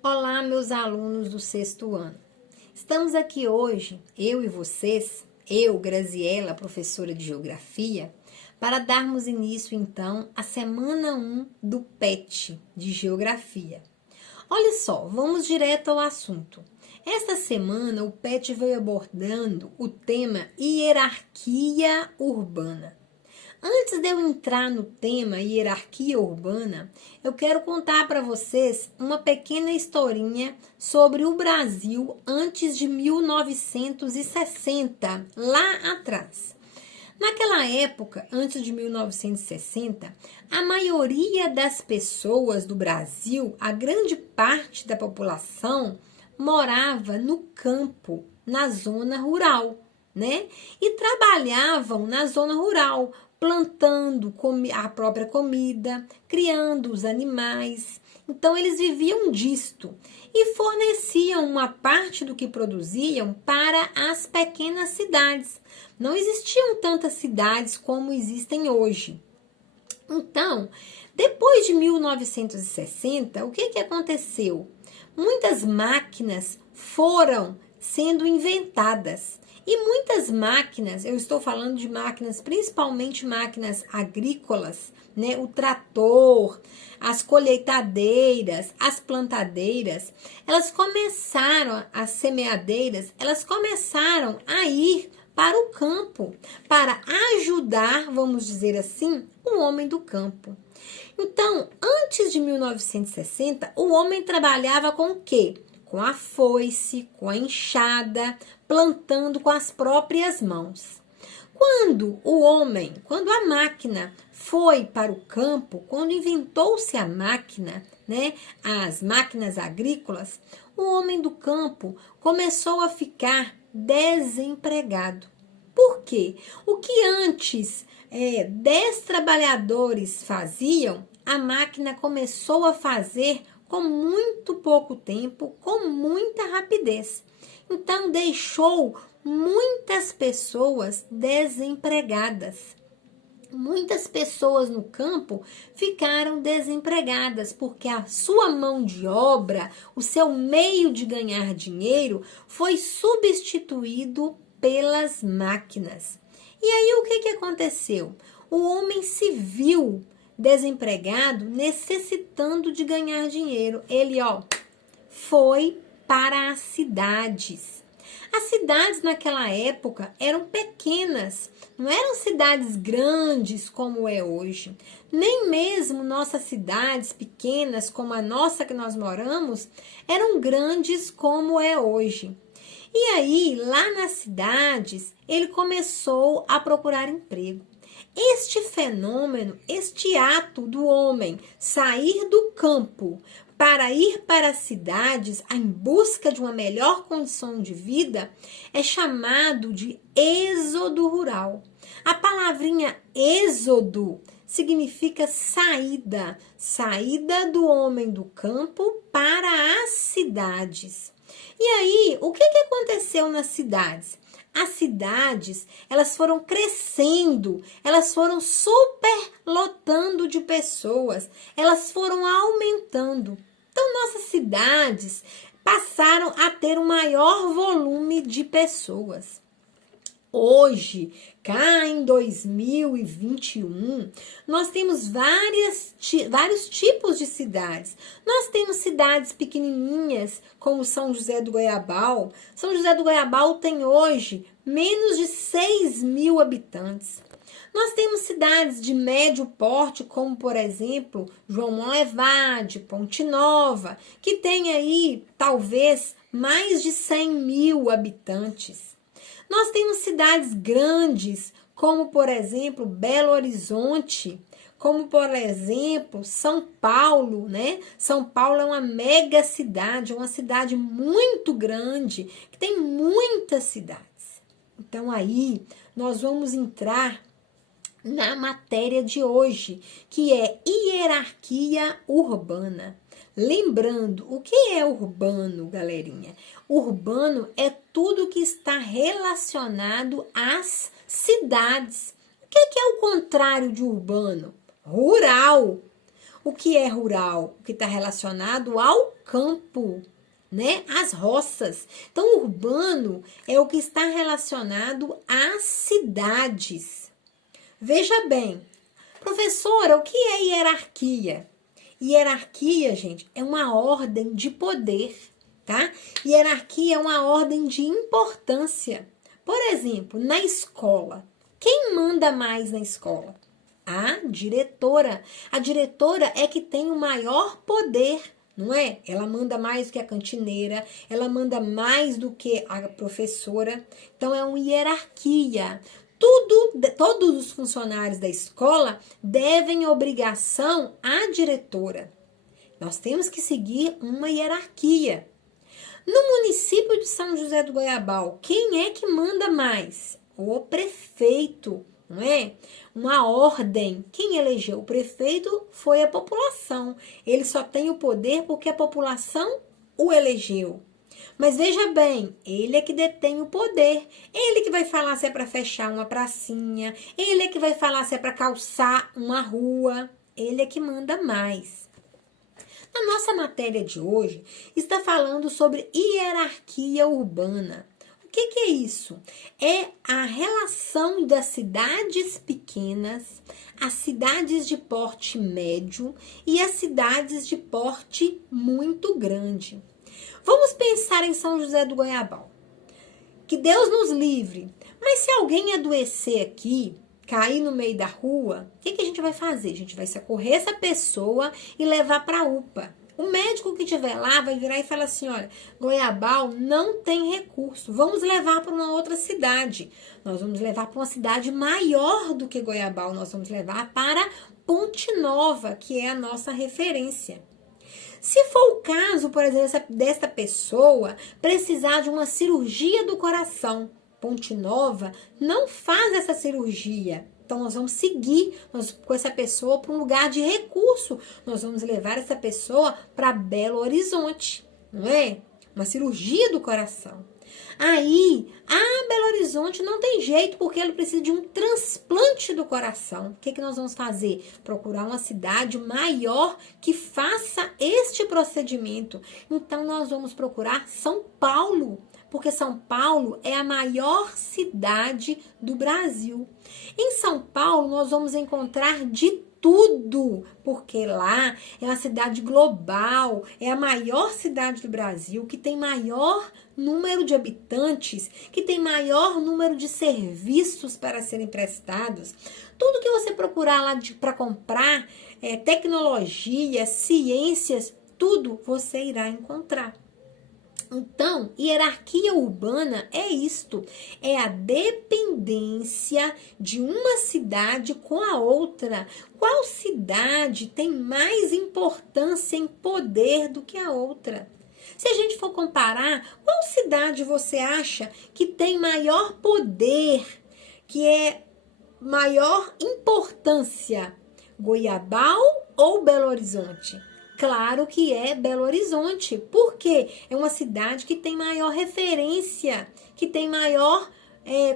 Olá, meus alunos do sexto ano. Estamos aqui hoje, eu e vocês, eu, Graziela, professora de Geografia, para darmos início, então, à semana 1 do PET de Geografia. Olha só, vamos direto ao assunto. Esta semana, o PET veio abordando o tema hierarquia urbana. Antes de eu entrar no tema hierarquia urbana, eu quero contar para vocês uma pequena historinha sobre o Brasil antes de 1960, lá atrás. Naquela época, antes de 1960, a maioria das pessoas do Brasil, a grande parte da população, morava no campo, na zona rural, né? E trabalhavam na zona rural, plantando a própria comida, criando os animais. Então, eles viviam disto e forneciam uma parte do que produziam para as pequenas cidades. Não existiam tantas cidades como existem hoje. Então, depois de 1960, o que aconteceu? Muitas máquinas foram sendo inventadas. E muitas máquinas, eu estou falando de máquinas, principalmente máquinas agrícolas, né? O trator, as colheitadeiras, as plantadeiras, elas começaram, as semeadeiras, elas começaram a ir para o campo, para ajudar, vamos dizer assim, o homem do campo. Então, antes de 1960, o homem trabalhava com o quê? Com a foice, com a enxada, plantando com as próprias mãos. Quando a máquina foi para o campo, quando inventou-se a máquina, né, as máquinas agrícolas, o homem do campo começou a ficar desempregado. Por quê? O que antes 10 trabalhadores faziam, a máquina começou a fazer com muito pouco tempo, com muita rapidez. Então, deixou muitas pessoas desempregadas. Muitas pessoas no campo ficaram desempregadas porque a sua mão de obra, o seu meio de ganhar dinheiro, foi substituído pelas máquinas. E aí o que aconteceu? O homem se viu desempregado, necessitando de ganhar dinheiro. Ele, foi para as cidades. As cidades naquela época eram pequenas, não eram cidades grandes como é hoje. Nem mesmo nossas cidades pequenas, como a nossa que nós moramos, eram grandes como é hoje. E aí, lá nas cidades, ele começou a procurar emprego. Este fenômeno, este ato do homem sair do campo para ir para as cidades em busca de uma melhor condição de vida é chamado de êxodo rural. A palavrinha êxodo significa saída, saída do homem do campo para as cidades. E aí, o que aconteceu nas cidades? As cidades, elas foram crescendo, elas foram superlotando de pessoas, elas foram aumentando. Então, nossas cidades passaram a ter um maior volume de pessoas. Hoje, cá em 2021, nós temos vários tipos de cidades. Nós temos cidades pequenininhas, como São José do Goiabal. São José do Goiabal tem hoje menos de 6.000 habitantes. Nós temos cidades de médio porte, como, por exemplo, João Monlevade, Ponte Nova, que tem aí, talvez, mais de 100.000 habitantes. Nós temos cidades grandes, como, por exemplo, Belo Horizonte, como, por exemplo, São Paulo, né? São Paulo é uma mega cidade, uma cidade muito grande, que tem muitas cidades. Então, aí, nós vamos entrar na matéria de hoje, que é hierarquia urbana. Lembrando, o que é urbano, galerinha? Urbano é tudo que está relacionado às cidades. O que é o contrário de urbano? Rural. O que é rural? O que está relacionado ao campo, né? As roças. Então, urbano é o que está relacionado às cidades. Veja bem, professora, o que é hierarquia? Hierarquia, gente, é uma ordem de poder, tá? Hierarquia é uma ordem de importância. Por exemplo, na escola, quem manda mais na escola? A diretora. A diretora é que tem o maior poder, não é? Ela manda mais do que a cantineira, ela manda mais do que a professora. Então, é uma hierarquia. Todos os funcionários da escola devem obrigação à diretora. Nós temos que seguir uma hierarquia. No município de São José do Goiabal, quem é que manda mais? O prefeito, não é? Uma ordem. Quem elegeu o prefeito foi a população. Ele só tem o poder porque a população o elegeu. Mas veja bem, ele é que detém o poder. Ele que vai falar se é para fechar uma pracinha. Ele é que vai falar se é para calçar uma rua. Ele é que manda mais. A nossa matéria de hoje está falando sobre hierarquia urbana. O que é isso? É a relação das cidades pequenas, as cidades de porte médio e as cidades de porte muito grande. Vamos pensar em São José do Goiabal. Que Deus nos livre. Mas se alguém adoecer aqui, cair no meio da rua, o que a gente vai fazer? A gente vai socorrer essa pessoa e levar para a UPA. O médico que estiver lá vai virar e falar assim, olha, Goiabal não tem recurso, vamos levar para uma outra cidade. Nós vamos levar para uma cidade maior do que Goiabal, nós vamos levar para Ponte Nova, que é a nossa referência. Se for o caso, por exemplo, desta pessoa precisar de uma cirurgia do coração, Ponte Nova não faz essa cirurgia. Então, nós vamos seguir com essa pessoa para um lugar de recurso. Nós vamos levar essa pessoa para Belo Horizonte, não é? Uma cirurgia do coração. Aí, Belo Horizonte não tem jeito, porque ele precisa de um transplante do coração. O que nós vamos fazer? Procurar uma cidade maior que faça este procedimento. Então, nós vamos procurar São Paulo, porque São Paulo é a maior cidade do Brasil. Em São Paulo, nós vamos encontrar de tudo, porque lá é uma cidade global, é a maior cidade do Brasil, que tem maior número de habitantes, que tem maior número de serviços para serem prestados. Tudo que você procurar lá para comprar, tecnologia, ciências, tudo você irá encontrar. Então, hierarquia urbana é isto, é a dependência de uma cidade com a outra. Qual cidade tem mais importância em poder do que a outra? Se a gente for comparar, qual cidade você acha que tem maior poder, que é maior importância? Goiabal ou Belo Horizonte? Claro que é Belo Horizonte, porque é uma cidade que tem maior referência, que tem maior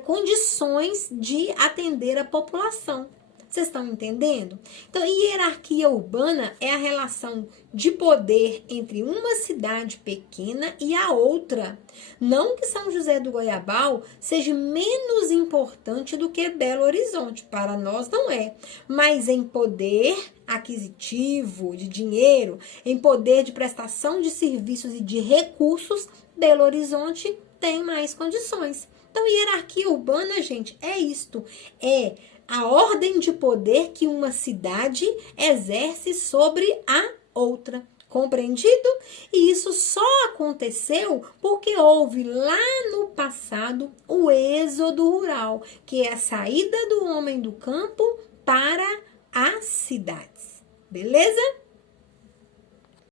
condições de atender a população. Vocês estão entendendo? Então, hierarquia urbana é a relação de poder entre uma cidade pequena e a outra. Não que São José do Goiabal seja menos importante do que Belo Horizonte. Para nós não é. Mas em poder aquisitivo, de dinheiro, em poder de prestação de serviços e de recursos, Belo Horizonte tem mais condições. Então, hierarquia urbana, gente, é isto. É a ordem de poder que uma cidade exerce sobre a outra. Compreendido? E isso só aconteceu porque houve lá no passado o êxodo rural, que é a saída do homem do campo para as cidades. Beleza?